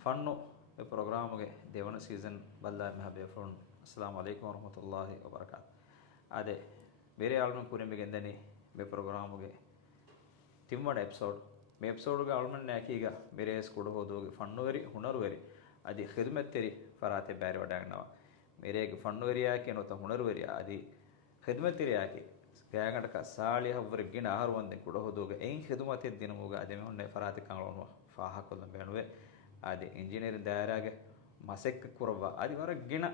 fun ಈ ಪ್ರೋಗ್ರಾಮ್ಗೆ ದೇವನ season ಬಲ್ಲ ಮೆಹಬೆ ಫೋನ್ ಅಸ್ಸಲಾಮು ಅಲೈಕುಂ ವರಹಮತುಲ್ಲಾಹಿ ವಬರಕಾತ್ ಅದೇ ಬೇರೆ ಆಳ್ಮನ್ ಕುರಿಮಿಗೆ ಎಂದನಿ ಬೆ ಪ್ರೋಗ್ರಾಮ್ಗೆ ತಿಮ್ಮಡ ಎಪಿಸೋಡ್ ಮೇ ಎಪಿಸೋಡ್ಗೆ ಆಳ್ಮನ್ ಯಾಕೀಗ ಬೇರೆ ಸ್ಕೂಡ್ ಹೋದೋಗಿ ಫಣ್ಣುವರಿ ಹುಣರುವರಿ ಅದು ಖಿದ್ಮತ್ತೆರಿ ಫರಾತೆ ಬ್ಯಾರೆ ಒಡಾಗನವ ಮೇರೆಗೆ ಫಣ್ಣುವರಿ ಯಾಕೆ ಅನ್ನೋತ ಹುಣರುವರಿ ಅದು ಖಿದ್ಮತ್ತೆರಿ ಯಾಕೆ ಗ್ಯಾಗಂಟಕ ಸಾಳಿ ಹವ್ವರಿಗೆ ಗಿಣ ಆಹಾರ ಒಂದೇ ಕೂಡ ಹೋದೋಗ ಏನ್ ಖಿದ್ಮತ್ತೆ ದಿನಮೂಗ ಅದೇ ಹೊನ್ನೆ ಫರಾತೆ ಕಂಗಳವನು ಫಾ ಹಾಕೋದು ಬೇಣವೆ ಅದೇ ಇಂಜಿನಿಯರಿಂಗ್ ದಾರಾಗೆ ಮಸೆಕ್ ಕುರವ ಅದು ಹೊರ ಗಿಣ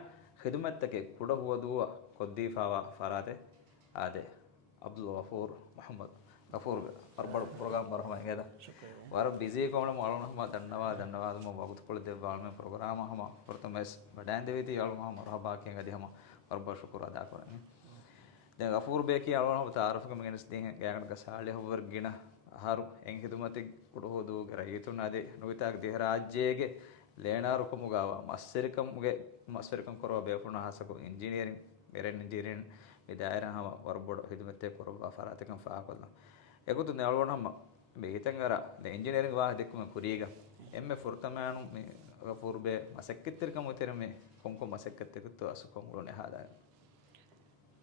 ಖಿದ್ಮತ್ತಕ್ಕೆ ಕೂಡ ಹೋದುವ ಕೊದ್ದೀಫಾವ ಫರಾತೆ ಅದೇ ಅಬ್ದುಲ್ ಗಫೂರ್ ಮೊಹಮ್ಮದ್ ಗಫೂರ್ ಬರ್ಬಡ ಪ್ರೋಗ್ರಾಮ್ ಬರಮ ಹೆಂಗದ ವಾರ ಬಿಜಿ ಕೋಣ ಮಾಡೋಣ ಹಮ ಧನ್ಯವಾದ ಮ ಬಗುತ್ಕೊಳ್ದೆ ಬಾಳ್ಮೆ ಪ್ರೋಗ್ರಾಮ್ ಹಮ ಪ್ರಥಮೇಶ್ ಬಡ್ಯಾನ್ ದೇವಿತಿ ಯಾಳು ಮಹ ಮರಹಬಾ ಕೆಂಗದಿ ಹಮ ಬರ್ಬ ಶುಕ್ರ ಅದಾ ಕೊರನಿ ದೆ ಗಫೂರ್ ಬೇಕಿ ಯಾಳು ಹಮ ತಾರಫ್ ಕಮಗೆನಸ್ ದಿ ಗ್ಯಾಗಣ ಸಾಲಿ ಹವರ್ ಗಿಣ ಹಾರು ಹೆಂಗೆ ಹಿದುಮತಿ ಕೊಡಬಹುದು ರೈತುನದೆ ನುಯ್ತಾಗ ದೇಹ ರಾಜ್ಯಗೆ ಲೇಣಾರುಕ ಮುಗಾವ ಮಸ್ಸರಿಕಂ ಕೊರವ ಬೇಪುಣ ಹಾಸಕು ಇಂಜಿನಿಯರಿಂಗ್ ಬೇರೆ ಇಂಜಿನಿಯರಿಂಗ್ ವಿದಾಯರ ಹಮ ವರ್ಬೋಡು ಹಿದುಮತ್ತೆ ಕೊರವ ಫರಾತಿಕಂ ಫಾಕೊಲ್ಲ ಎಗುತ್ತು ನೆಳವಣ ಹಮ್ಮ ಬೇತಂಗರ ಇಂಜಿನಿಯರಿಂಗ್ ವಾಹ ದಿಕ್ಕು ಕುರೀಗ ಎಮ್ಮೆ ಫುರ್ತಮ್ಯಾನು May ಫೂರ್ಬೆ ಮಸಕ್ಕಿತ್ತಿರ್ಕ ಮುತ್ತಿರ May ಕೊಂಕು ಮಸಕ್ಕಿತ್ತಿತ್ತು ಅಸುಕೊಂಗುಳನೆ ಹಾದಾಯ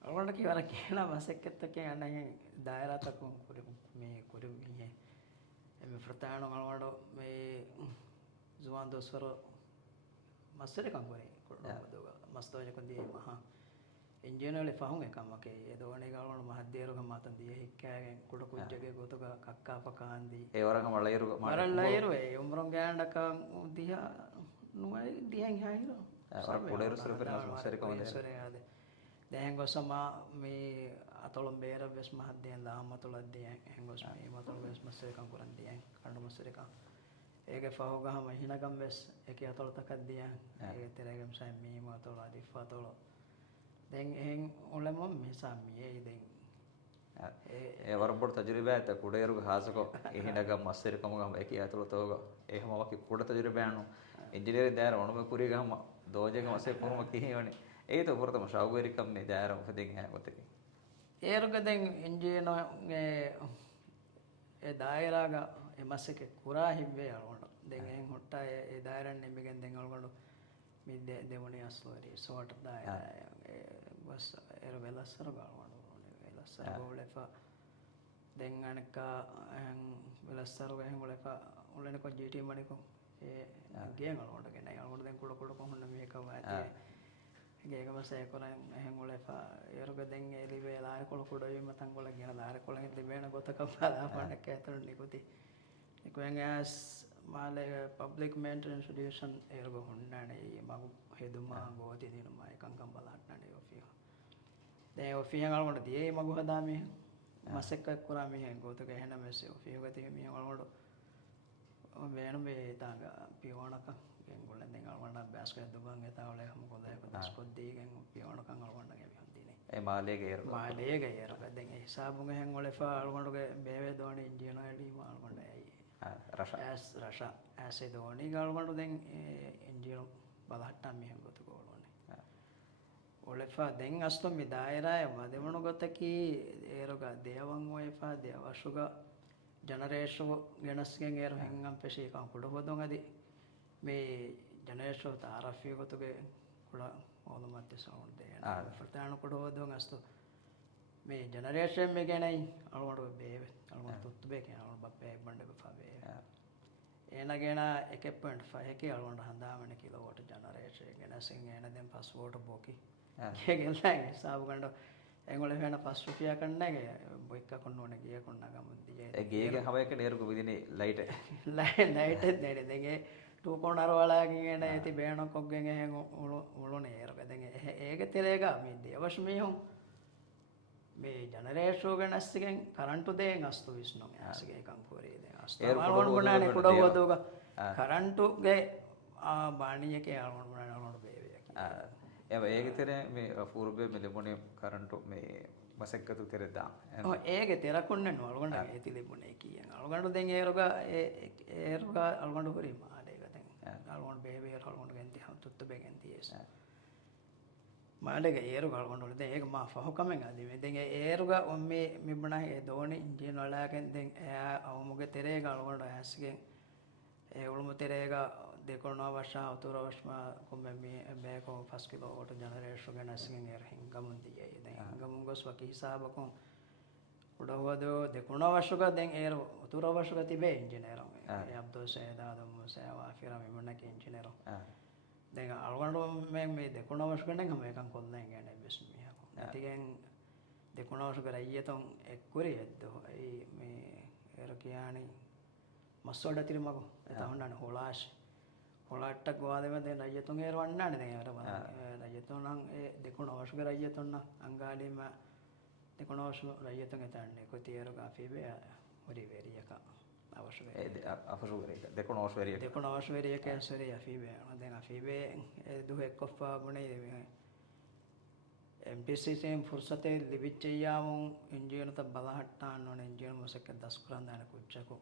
alwanda ki wala kena masekketta ke ana hen daira takun kuri me kuri me me furtano alwando me zuwan dosoro masere kan kore kodoga mastoje kon die maha engineer le fahun ekam ke edone galwando mahadderu ga matan die hikkagen kudu kujjage gotoga kakka pakandi e waranga malairu e umron ganda kan diha nuai dihan hairo kuderu surfena masere kan ade දැහැගොසම මේ අතොළොම් බේර වෙස් මහද්දයන් ලාමතුළක් දියන් හැගොස් මේ මතුළු වෙස් මස්සරකම් කරන් දියන් කණ්ඩු මස්සරකම් ඒකේ ෆහුගහම හිනගම් වෙස් ඒකේ අතොළ තකක් දියන් ඒකේ තෙරගම් සයි මේ මතුළු අදිෆ අතොළ දැන් එහෙන් ඔලෙම මෙසා මේ දැන් ඒ වරබොඩ තජරිබාත කුඩේරු හාසකෝ ඒ හිනගම් මස්සරකම් ගම ඒකේ අතොළ තෝග එහෙම වකි කුඩ තජරිබානු ඉංජිනේරින් දාර වණුම කුරි ගම දෝජක මස්සේ පුරුම කිහිවනේ ඒ તો පුරතම ශෞගරිකම් මේ දාර උපදින් හැ කොතේ ඒරුගදෙන් ඉංජිනෝ ඒ දායරාග එමස්සක කුරා හිබ්වේ අලොඩ දෙන් එහෙන් හොට්ටා ඒ දායරන් නෙමෙගෙන් දෙන් අලොඩ මිද්ද දෙමොණි අස්වරි සෝට දායර ඒ බස් ඒර වෙලස්සර ගලවඩ වෙලස්සර ගෝලෙෆා දෙන් අනක එහෙන් වෙලස්සර එහෙන් ගෝලෙෆා උලෙන කො ජීටි මණිකෝ ඒ ගේන් අලොඩ ගෙන අලොඩ දෙන් කුඩ කුඩ කොහොන්න මේක වාතේ ගේගම සේකොලෙන් එහෙන් ගෝලෙෆා ඒරුග දෙන් එලිවේ ලාර කොල කුඩවි මතන් ගෝල ගෙන ලාර කොලෙන් දිබේන ගොතක බලාපන්න කැතන නිකුති නිකුෙන් ඇස් මාලේ පබ්ලික් මේන්ටනන්ස් ඉන්ස්ටිටියුෂන් ඒරුග හොන්නනේ මගු හෙදුමා ගෝති දිනුමා එකංගම් බලන්නනේ ඔෆිය දැන් ඔෆිය ගලවන්න දියේ මගු හදාමි මසෙක්ක කුරා මිහෙන් ගෝතක එහෙන මෙසේ ඔෆිය ගති මිහ ගලවන්න වෙන මේ තාග පියවණක ගෙන්ගොල්ලෙන් දෙන් අලවන්න බෑස්කට් දුබන් එතාවල හැම කොදේ කොදස් කොද්දී ගෙන් පියවණකන් අලවන්න ගෙ මිහන් ඒ මාලේගේ ඒරක දැන් ඒ හිසාබුන් එහෙන් ඔලෙෆා අලවන්නගේ බේවේ දෝණි ඉන්දියන ඇලි මාල්වන්න රෂ ඇසේ දෝණි ගල්වන්න දැන් ඉන්දියන බලහට්ටම් මිහන් ගොත ගෝලවන්නේ ඔලෙෆා දැන් අස්තොම් මි දායරාය මදෙමණු ගොතකි ඒරක දේවන් ඔයෆා දේවශුග ජනරේෂෝ ගෙනස්ගෙන් ඒර හැංගම් පෙෂේ කම් කුඩ හොදොන් අදි මේ ජනරේෂෝ තාරෆිය ගොතගේ කුඩ ඕලමත් සවුන් දෙන ෆර්තාන කුඩ හොදොන් අස්තෝ මේ ජනරේෂන් මේ ගැනයි අලුවට බේවේ අලුවට තුත් බේ කියන අලුවට බප්පේ බණ්ඩ බෆාවේ එනගෙන 1.5 එකේ අලුවට හඳාමන කිලෝවොට් ජනරේෂන් ගෙනසින් එන දැන් පාස්වෝර්ඩ් බෝකි ඒකෙල්ලන් හිසාබ ගන්න එංගොල වෙන පස් රුපියා කන්නගේ බොයික්ක කොන්නෝනේ ගිය කොන්නගම දියේ ඒ ගියගේ හවයක නේරුක විදිනේ ලයිට් දෙනේ දෙගේ 2.0 වලාගෙන් එන ඇති බෑනක් ඔක්ගෙන් එහෙන් උළුනේ ඒරක දැන් ඒක තෙලේක මේ දේවශ මේහොන් මේ ජනරේෂෝ ගනස්සිගෙන් කරන්ටු දෙන් අස්තු විශ්නෝ ඇසගේ එකම් පොරේ දැන් අස්තු වලවන්න බණනේ කුඩ වදෝග කරන්ටුගේ බාණියකේ ආවන්න බණන වලට බේවේ ඒක තෙර මේ පූර්වයේ මෙලෙමොනේ කරන්ටු මේ මසෙක්කතු තෙරදා ඒක තෙරකුන්නේ නෝල්ගොන්න ඒති ලෙමොනේ කියන අලගොන්න දෙන් ඒරග අලගොන්න හොරි මාලේක දැන් අලගොන්න බේවේ අලගොන්න ගෙන්ති හතුත් බෙගෙන්ති එස් ಮಾಲೆಗೆ ಏರು ಕಳ್ಕೊಂಡು ಈಗ ಮಾ ಫಹು ಕಮೆಂಗ್ ಅದಿವೆ ದೆಂಗೆ ಏರುಗ ಒಮ್ಮೆ ಮಿಬ್ಬಣ ದೋಣಿ ಇಂಜಿನ್ ಒಳಗೆ ದೆಂಗೆ ಅವಮಗೆ ತೆರೆಗೆ ಕಳ್ಕೊಂಡು ಹ್ಯಾಸ್ಗೆ ಉಳುಮು ತೆರೆಗ දෙකොන වර්ෂ අවතුර වර්ෂම කොම්මෙ බෑකෝ ෆස් කිලෝ ඔට ජනරේෂන් ගන අසින් එර හිංගමුන් දියේ දැන් හිංගමුන් ගොස් වකි හිසාබකෝ උඩවදෝ දෙකොන වර්ෂක දැන් එර උතුර වර්ෂක තිබේ ඉංජිනේරෝ යබ්දෝ සේදා දම්මෝ සේවා ෆිරා මෙමනක ඉංජිනේරෝ දැන් අලගොඬ මේ දෙකොන වර්ෂක දැන් හැම එකක් කොල්ලෙන් ගන්නේ බිස්මියා නැතිගෙන් දෙකොන වර්ෂක රයියතොන් එක්කුරි එද්දෝ ඒ මේ එර කියානි මස්සොඩ තිරමකෝ එතහොන්නන හොලාෂ් හොලාට්ටක් වාදෙමද රජතුන් ඒර වන්නන්නේ දැන් ඒවට රජතුන් නම් ඒ දෙකොන වර්ෂක රජතුන් නම් අංගාලීම දෙකොන වර්ෂ රජතුන් එතන්නේ කොතියර ගාෆීබේ හොරි වෙරියක අවශ්‍ය අෆසුවරේක දෙකොන වර්ෂ වෙරියක ඇසරේ අෆීබේ දැන් අෆීබේ දුහ එක්කොෆා ගුණේ MPCCM ෆුර්සතේ ලිවිච්චියාමුන් ඉන්ජිනත බලහට්ටාන්න ඕන ඉන්ජින මොසක දස්කුරන් දාන කුච්චකෝ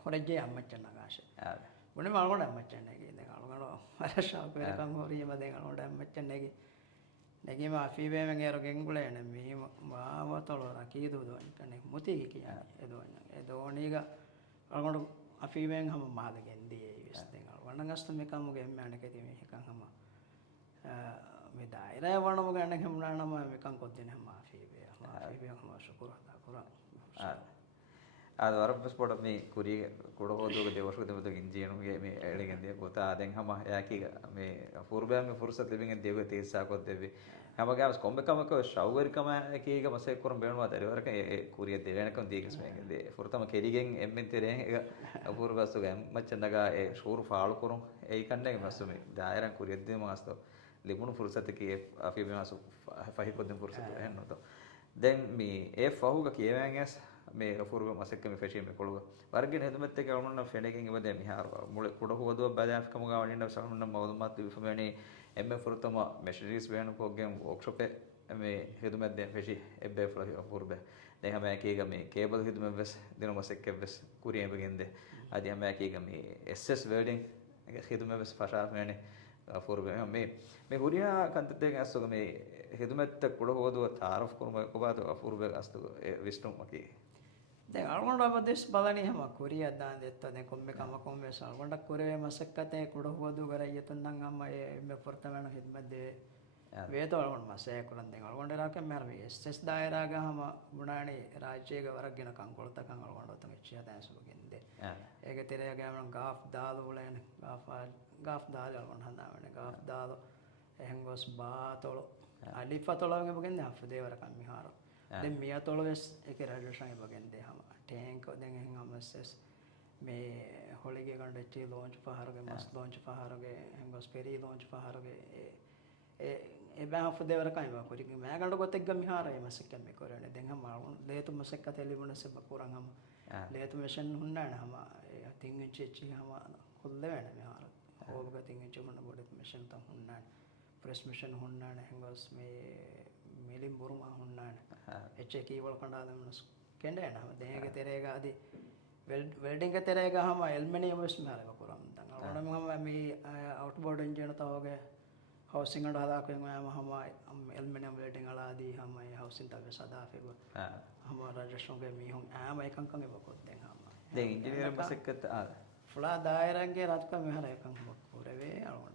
හොරජේ අම්මච්චන් නගාෂේ මොනේ මල්ගොඩ අම්මච්චන් නැගේ දැන් අලගොඩ අරෂාව පෙරකම් හොරියම දැන් අලගොඩ අම්මච්චන් නැගේ නැගීම අෆීබේ මගේ අර ගෙන්ගුලේ නේ මේ මාවතල රකීදු දොන් කනේ මුති කියන්නේ ඒ දෝණීග අලගොඩ අෆීබෙන් හැම මාද ගෙන්දී ඒ විස් දැන් අලගොඩ ගස්ත මේකම ගේ එම්මane කේ මේ එකන් හැම මේ දායරය වණම ගන්න හැමුණානම මේකන් කොද්දෙන හැම අෆීබේ හැම ශුකුරා කුරා ಅದು ವರಬ್ಬಸ್ಪೋಟ ಮೇ ಕುರಿ ಕೊಡಬಹುದು ದೇವಶ್ವತ ಮತ್ತು ಇಂಜಿಯನುಗೆ ಮೇ ಎಳೆಗಂದೆ ಗೊತ್ತಾ ಅದೆಂಗೆ ಹಮ ಯಾಕೀಗ ಮೇ ಪೂರ್ವ ಮೇ ಫುರ್ಸತ್ ಲಿವಿಂಗ್ ದೇವ ತೇಜ್ ಸಾಕೋದ್ದೇವೆ ನಮಗೆ ಅವಸ್ ಕೊಂಬೆಕಮಕ ಶೌಗರಿಕಮ ಕೀಗ ಮಸೆ ಕುರಂ ಬೇಣವಾ ದರಿವರಕ ಕುರಿಯ ದೇವೇನಕ ದೀಗಸ್ ಮೇಂಗೆ ಫುರ್ತಮ ಕೆರಿಗೆಂ ಎಮ್ಮೆನ್ ತೆರೆ ಪೂರ್ವಸುಗ ಮಚ್ಚಂದಗ ಶೂರ್ ಫಾಳು ಕುರಂ ಏ ಕಣ್ಣೆ ಮಸುಮೆ ದಾಯರಂ ಕುರಿಯದ್ದೆ ಮಾಸ್ತು ಲಿಬುನು ಫುರ್ಸತ್ ಕಿ ಅಫಿ ಮಾಸು ಫಹಿಕೊದ್ದೆ ಫುರ್ಸತ್ ಹೆನ್ನೋದು ದೆನ್ ಮಿ ಎ ಫಹುಗ ಕೇವೆಂಗಸ್ මේ අෆුරුග මසෙක්ක මේ ෆැෂන් මේ කොළුව වර්ගින හෙදමත් එක අලුන්න ෆෙනකින් ඉවද මිහාර මුල කුඩ හොදුව බදාෆ් කම ගාවනින්න සහනුන්න මවදමත් විෆමනේ එම්ම ෆුරුතම මෙෂරිස් වේන කොගෙන් වර්ක්ෂොප් මේ හෙදමත් දෙ ෆැෂි එබ්බේ ෆ්ලෝ අෆුරුබ දැන් හැම එකේක මේ කේබල් හෙදම වෙස් දින මසෙක්ක වෙස් කුරියෙන් බගෙන්ද අද හැම එකේක මේ SS වෙල්ඩින් එක හෙදම වෙස් ෆෂාෆ් වෙනේ අෆුරුබ මේ හුරියා කන්තතේ අස්සොග මේ හෙදමත් කුඩ හොදුව තාරෆ් කුරුම කොබාද අෆුරුබ අස්තු විස්තුම් මකී දැන් අලගොඩ බදෙස් බලනි හැම කුරිය දාන් දෙත්ත දැන් කොම්මෙ කම කොම්මෙ සල්ගොඩ කුරේ මසක්කතේ කුඩ හොදු කරයතුන් නම් අම්ම මේ පොර්තමන හිදමත් දේ වේතෝ අලගොඩ මසේ කුරන් දැන් අලගොඩ රාක මෙර මේ SS දායරා ගහම බුණාණි රාජ්‍යයක වරක් ගෙන කංකොලතකන් අලගොඩ තම ඉච්චිය දැන්සු ගෙන්දේ ඒක තෙරේ ගමන ගාෆ් දාලු වලන ගාෆ් දාල අලගොඩ හඳාවනේ ගාෆ් දාලු එහෙන්ගොස් බාතොල අලිෆතොලගේ බගෙන්ද අෆදේ වරකන් මිහාර දැන් මියතොලවස් එකේ රජුෂන් බගෙන්දේ හැම ටැංක් දැන් එහෙන් අමස්සස් මේ හොලිගේ ගණ්ඩච්චි ලොන්ච් පහරගේ මස් ලොන්ච් පහරගේ එහෙන්ගොස් පෙරි ලොන්ච් පහරගේ ඒ බෑහෆ දෙවරකයි වකුරි මේ ගණ්ඩ ගොතෙක් මිහාරයි මසෙක් මේ කරන්නේ දැන් හැම ලේතු මසෙක් තෙලිබුනස බකුරන් හැම ලේතු මෙෂන් හුන්නාන හැම තින්ගිච්චි හැම කොල්ල වෙන මිහාර ඕබක තින්ගිච්චි මොන බොඩ මෙෂන් තම් හුන්නාන ප්‍රෙස් මෙෂන් හුන්නාන එහෙන්ගොස් මේ මිලින් බුරුමා හුන්නාන එච්චේ කීවල කණ්ඩායම කෙන්ඩේ නම දෙයක තෙරේක আদি වෙල්ඩින්ග තෙරේක හම එල්මනියම් වෙස් මාරක කරම් දන් අරණ මම මේ අවුට්බෝඩ් එන්ජින් තවගේ හවුසින් වල හදාගෙන මම එල්මනියම් වෙල්ඩින්ග වල আদি හම හවුසින් තව සදා ෆෙව හම රජස්ටෝගේ මිහුන් ආම එකන් කන් එපකොත් දැන් හම දැන් ඉංජිනේර මසෙක්කත් ෆුලා දායරන්ගේ රත්ක මෙහර එකන් කරවේ අරවන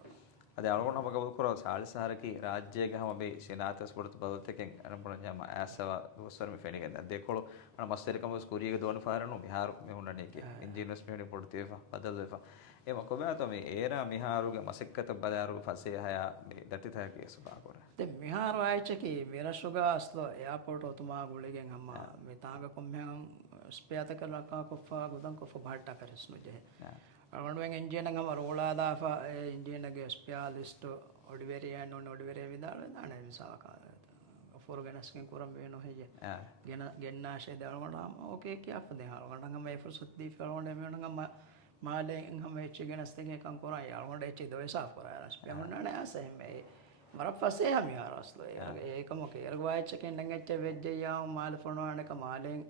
අද අලගොඩ අප කවුරු කරව සාල්සහරකි රාජ්‍යයක හැම මේ සෙනාත ස්පොර්ත් බවතකෙන් අරමුණ යම ඇසව වසරම ෆෙනිගෙන් දෙකොළ මන මස්තරිකම ස්කූරියක දෝන ෆාරනු මිහාරු මෙහුණනේ කි ඉන්ජිනියර්ස් මෙහෙනි පොඩ්තේෆා බදල්වෙෆා එම කොබෑත මේ ඒරා මිහාරුගේ මසෙක්කත බදාරු ෆසේ හය මේ දතිතය කේසපා කර දැන් මිහාරු ආයචකි මෙරසුගා අස්ලෝ එයාපෝට් ඔතුමා ගුලිගෙන් අම්ම මේ තාංග කොම්මෙන් ස්පෙයාත කරලකා කොෆා ගුදන් කොෆා භාට්ටා කරස්නු ජෙ අරවණුවෙන් එන්ජින් එකම රෝලා දාෆා එන්ජින් එකේ ස්පෙෂලිස්ට් ඔඩිවෙරියන් ඔඩිවෙරිය විදාල දාන විසාකා ෆෝර්ගනස්කින් කුරම් වෙනෝ හෙය ගෙන්නාෂේ දානම ඕකේ කියක් දෙන අරවණුගම මේ ෆුර්සත් දී ෆලෝනේ මෙන්නගම මාලෙන් හැම එච්ච ගෙනස්තේ එකන් කරා අරවණු එච්ච දොයසා කරා ස්පෙමන්නනේ ආසෙ මේ මර පස්සේ හැම ආරස්ලෝ ඒකම කේරගවාච්ච කෙන්ඩන් එච්ච වෙජ්ජයා මාල ෆොනවනක මාලෙන්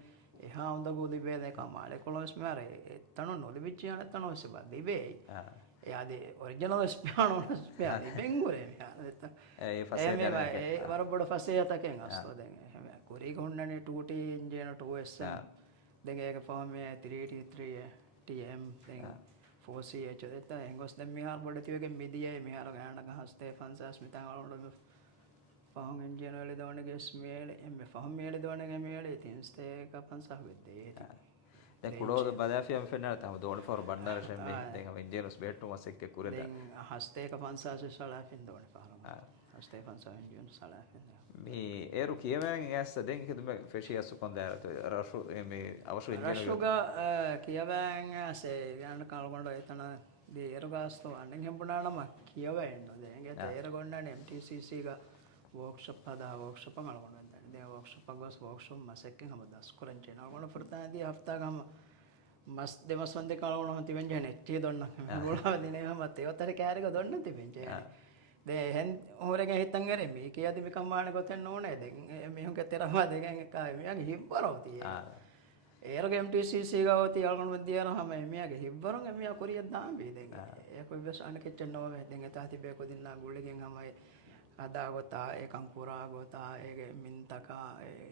එහා හොඳ ගුදි බේද එක මාලේ කොලොස් මාරේ තන නොලිවිච්ච යන තන ඔස්සේ බදිවේ Ade original spiano spiani bengure mi ata ඒ ෆසේ me ගැන e warabboda fasiyata ken asto den kuri gonnani 2T engine 2S den eka fahme 3T3 TM den 4CH detta engos den mi har boda tiwegen midiye mi har gana ka haste 50 mitan alon fahme engine wale dawne ges mele me fahme mele dawne ge mele tinste ka 50 wedde දැන් කුඩෝද බදාෆියම් ෆෙන්නර තම දෝණ for Bandara ෂෙම්බේ දැන් අපි Indians බේට්ටු මසෙක් කුරද den haste ka 50 sala fin dawne fahme haste 50 engine sala fin මේ ඒරු කියවෑන් ඇස්ස දෙන් හිතුම ෆෙෂියස් කොන්දාරත රෂු මේ අවශ්‍ය Indian රෂුගා කියවෑන් ඇසේ යන්න කල්ගොඩ එතන දේරුගාස්තෝ අන්නෙන් හෙම්බුණානම කියවෑන්න දෙන්ගේ තේරගොන්නන MTCC ಗ ವರ್ಕ್ಶಾಪ್ ಅದ ವರ್ಕ್ಶಾಪ್ ಕಳ್ಕೊಂಡೆ ದೇ ವರ್ಕ್ಶಾಪ್ ಗಸ್ ವರ್ಕ್ಶಾಪ್ ಮಸಕ್ಕೆ ಹಮ ದಸ್ ಕೊರಂಚೆ ನಾವು ಫರ್ತಾದಿ ಹಫ್ತಾಗ ಹಮ ಮಸ್ ದೇಮಸ್ ಒಂದೆ ಕಳ್ಕೊಂಡು ಹೊಂತಿ ಬೆಂಜೆ ನೆಟ್ಟಿ ದೊಣ್ಣ ಗೋಳ ದಿನೇ ಮತ್ತೆ ಇವತ್ತರ ಕ್ಯಾರಿಗ ದೊಣ್ಣ ತಿ ಬೆಂಜೆ ದೇ ಹೆನ್ ಹೋರೆಗೆ ಹಿತ್ತಂಗರೆ ಮೀ ಕಿಯದಿ ಬಿಕಮ್ಮಾನೆ ಗೊತ್ತೇನ್ ನೋನೆ ದೆ ಮಿಹುಂಗೆ ತೆರಮ ದೆಗೆ ಕಾಯ ಮಿಯಾಗೆ ಹಿಬ್ಬರವತಿ ඒරග MTCC ගවති අල්ගොන් මැදියන හැම එමියාගේ හිබ්බරන් එමියා කොරියක් දාම්බි දෙංග ඒක විවස් අනකෙච්ච නෝ දෙංග තාති බේකො දින්නා ගුල්ලගෙන් හැමයි අදා ගොතා ඒකම් කුරා ගොතා ඒගේ මින්තකා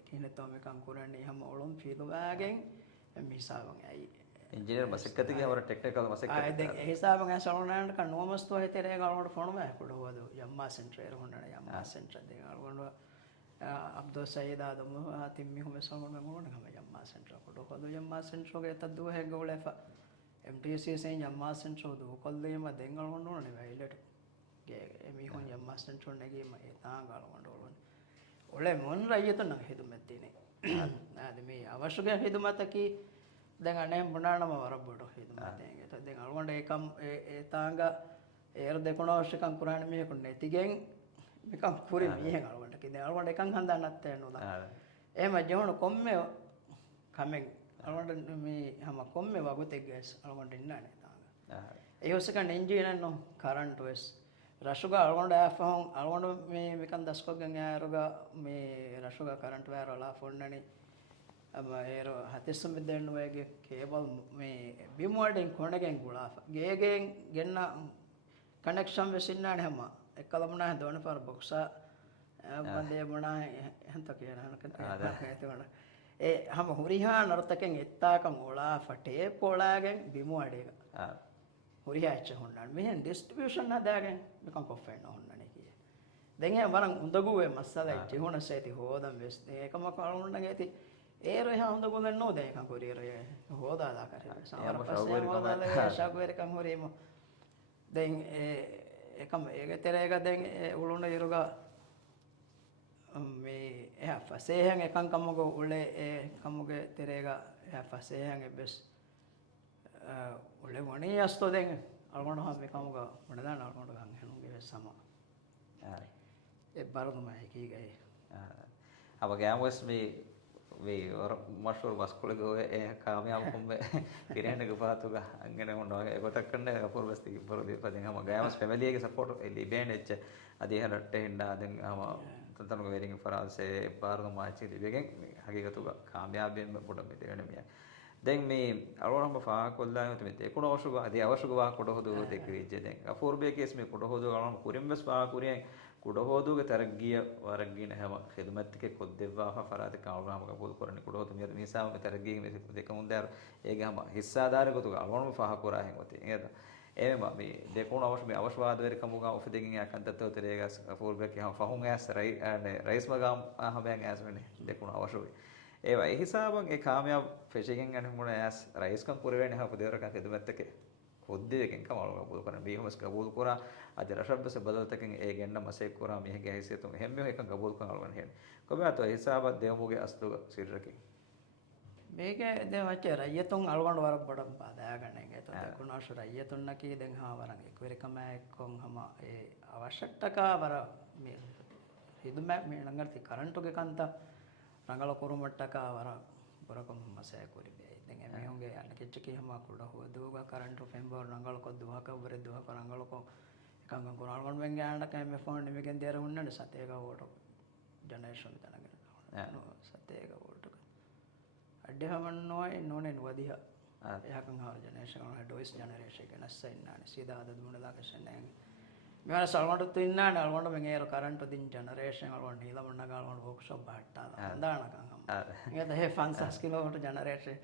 කිනතෝ මේකම් කුරන්නේ හැම ඔලොම් ෆීල් වාගෙන් මිසාවන් ඇයි इंजीनियर मसक्कतिಗೆ ಅವರ ಟೆಕ್ನಿಕಲ್ ಮಸಕ್ಕತಿ ಆ දෙක හිසාවන් ඇසලොනන්න ක නොමස්තෝ හිතරේ ගලොන්ට ෆොන මෑ කුඩවද යම්මා සෙන්ටර් එක හොන්නන යම්මා සෙන්ටර් දෙක අල්ගොන් අබ්දුල් සයීද් ආදම තිම්මි හොම සමන මොන ගම යම්මා සෙන්ටර් කුඩවද යම්මා සෙන්ටර් ගේ තද්දු හෙ ගෝලෙෆ MTCC සෙන් යම්මා සෙන්ටර් දු කොල්ලේම දෙංගල් හොන්නෝනේ වයිලට ගේ එමිහොන් යම්මා සෙන්ටර් නැගේ ම තා ගලොන්ට ඔලොන් ඔලේ මොන් රයියතන හිදුමැත්තිනේ ආද මේ අවශ්‍ය හිදුමතකි දැන් අනේ බුණානම වරබ්බඩ හිදුමතේ එත දැන් අල්ගොන්ඩ ඒකම් ඒ තාංග ඒර දෙකොණ අවශ්‍යකම් කුරාණ මේ කොන්නේ තිගෙන් මිකම් කුරි මිහෙන් අල්ගොන්ඩ කිදේ අල්ගොන්ඩ එකන් හඳන්නත් යනවා එහෙම ජොන කොම්මේ කමෙන් අල්ගොන්ඩ මේ හැම කොම්මේ වගුතෙක් ගෑස් අල්ගොන්ඩ ඉන්නනේ තාංග ඒ ඔසකන් එන්ජින් නෝ කරන්ට් වෙස් රෂුගා අල්ගොන්ඩ ආෆෝන් අල්ගොන්ඩ මේ මිකන් දස්කොගෙන් ආරුගා මේ රෂුගා කරන්ට් වෑරලා ෆොන්නනේ ඒර හතිස්සම දෙන්න වගේ කේබල් මේ බිමුවඩෙන් කොණගෙන් ගුලාෆ ගේගෙන් ගෙන්න කනෙක්ෂන් වෙසින්නානේ හැම එකලමුණා දවන පාර බොක්සා බන්දේ මොනා හන්ත කියන හනකට ඒ හැම හුරිහා නර්තකෙන් එත්තාකම් ඕලාෆ ටේප් ඕලාගෙන් බිමුවඩේක හුරිහාච්ච හොන්නන් මෙහෙන් ඩිස්ට්‍රිබියුෂන් හදාගෙන නිකන් කොෆෙන්න හොන්නනේ කියේ දැන් ඒ වරන් උඳගුවේ මස්සලයි ජීහුණ සේති හොදම් වෙස් ඒකම කලුණ්ණගේ ඇති ඒර එහා හොඳ ගොන්න නෝ දැන් එකන් කොරියර හොදාලා කරේ සමහර පස්සේ හොදාලා ශාගුවර කම් හොරීම දැන් එකම ඒක තෙරේක දැන් උළුණ ඉරුගා මේ එහා ෆසේහන් එකන් කමක උලේ ඒ කමුගේ තෙරේක එහා ෆසේහන් එබස් උලේ වණේ අස්තෝ දැන් අල්ගොන්න හැම කමුක මොනදාන අල්ගොන්න ගන්න හනුගේ සම ඒ බරදුම එකීගේ अब गैमस में वे और मशहूर मस्कुलगो ए कामयाब होंगे किरण के पातुगा अंगने उन्नो गोतक्कन्ने अपूर बस्ती पर दीपदिंग हम गैमस फैमिली के सपोर्ट एली बैंड एच अदी हरट्टे हिंडा दिन हम तंतन को वेरिंग फराल से बार नो माची दिवेगे हकीकतुगा कामयाब बेन बुड में देने मिया දැන් මේ අරෝරම ෆා කොල්ලා මෙතෙ මේ කුණ අවශ්‍යක අදී අවශ්‍යක වා කොට හොදෝ දෙක්‍රීජ්ජ දැන් අෆෝර්බේ කේස් මේ කොට හොදෝ ගලම කුරින්බස් වා කුරියෙන් කුඩ හොදෝගේ තරග්ගිය වරග්ගින හැම ඛිදමත්කේ කොද්දෙවා ෆරාද කාවරාම කපුල් කරන්නේ කුඩ හොදෝ මේ නිසාම මේ තරග්ගිය මේ දෙක මුන්දාර ඒගේ හැම හිස්සාදාර කොතු අරෝරම ෆා කොරා හෙන් ඔතේ නේද එම මේ දෙකුණ අවශ්‍ය මේ අවශ්‍යවාද වෙර කමුගා ඔෆ දෙකින් යකන්තතෝ තරේගස් අෆෝර්බේ කේ හැම ෆහුන් ඇස් රයිස් මගාම් අහබෙන් ඇස් වෙන්නේ දෙකුණ අවශ්‍යයි ඒවා ඒ හිසාබන් ඒ කාමයාබ ෆෙෂිගෙන් ගන්න මොන ඇස් රයිස් කම් පුරවෙන හ පදේරක කෙදුමැත්තක කොද්දේකින් කමල කබුල් කරන බීහමස් කබුල් කරා අද රෂබ්බස බදල්තකින් ඒ ගෙන්න මසේ කරා මිහගේ හිසියතුන් හැම්මිය එක කබුල් කරනවන හෙන් කොබෑතෝ හිසාබ දෙවමුගේ අස්තුග සිරරකි මේක දැන් වච්චේ රයතුන් අල්ගොන්ඩ වර බඩම් පාදා ගන්න එක તો දෙකුණාශ රයතුන් නකී දැන් හා වරන් එක්වරකම එක්කොන් හැම ඒ අවශ්‍යට්ටකා වර මේ හිදුම මේ නංගර්ති කරන්ටුගේ කන්ත රංගල කුරුමට්ටක වර බරකම් මසය කුරි බේ දැන් එමෙ හොගේ යන්න කිච්චකි හැම කුඩ හොදුගා කරන්ටු ෆෙම්බර් රංගල කො දුවක වර දුවක රංගල කො එකංග කුරාල්ගොන් වෙන් යන්න කැම ෆෝන් නිමෙන් දෙර උන්නනේ සතේක වෝට ජනරේෂන් තනගෙන සතේක වෝට අඩේ හමන්නෝයි නෝනේ වදිහ yakan har generation on dois generation ke nassa innane sida ada dunala kasenne මෙවන සල්ගොඩ තින්නන අල්ගොඩ මෙගේ කරන්ට දින් ජනරේෂන් අල්ගොඩ නීලමන්න ගල්ගොඩ වර්ක්ෂොප් බට්ටා දානකම් ඉතින් හේ 500 කිලෝමීටර් ජනරේෂන්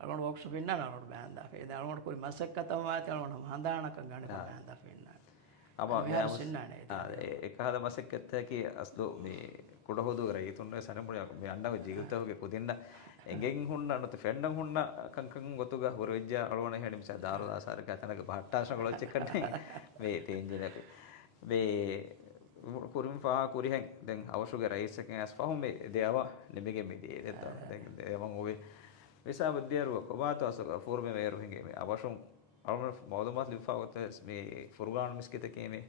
අල්ගොඩ වර්ක්ෂොප් ඉන්නන අල්ගොඩ බෑන්දා ඒ අල්ගොඩ කුරි මසක් කතම වාති අල්ගොඩ හඳානක ගන්න බෑන්දා පින්න අබා එකහද මසක් එත්තකි අස්දෝ මේ කුඩ හොදුවර ඊතුන්නේ සනමුණ මේ අන්නව ජීවිතවගේ කුදින්න ಎಂಗೆಂಗ್ ಹುಣ್ಣ ಅನ್ನತ್ತೆ ಫೆಂಡಂಗ್ ಹುಣ್ಣ ಕಂಕಂಗ್ ಗೊತ್ತುಗ ಹೊರವೆಜ್ಜ ಅಳವಣ ಹೇಳಿ ಮಿಸ ದಾರುದಾಸಾರಕ ತನಕ ಬಹಟ್ಟಾಶಗಳು ಚಿಕ್ಕಟ್ಟೆ ವೇ ತೇಂಜಿನಕ್ಕೆ ವೇ ಕುರಿಂ ಫಾ ಕುರಿ ಹೆಂಗ್ ದೆಂಗ್ ಅವಶುಗೆ ರೈಸಕ್ಕೆ ಅಸ್ ಫಹಮ್ ಮೇ ದೇವ ನಿಮಗೆ ಮಿದಿ ದೆತ್ತ ದೆಂಗ್ ದೇವಂ ಓವೆ ವಿಸಾ ಬದ್ದಿಯರು ಕೊಬಾತು ಅಸಗ ಫೋರ್ಮೆ ವೇರು ಹಿಂಗೆ ಮೇ ಅವಶುಂ ಅಳವಣ ಮೌಲಮಾತ್ ಲಿಫಾ ಗೊತ್ತೆ ಮೇ ಫುರ್ಗಾನ್ ಮಿಸ್ಕಿತಕ್ಕೆ ಮೇ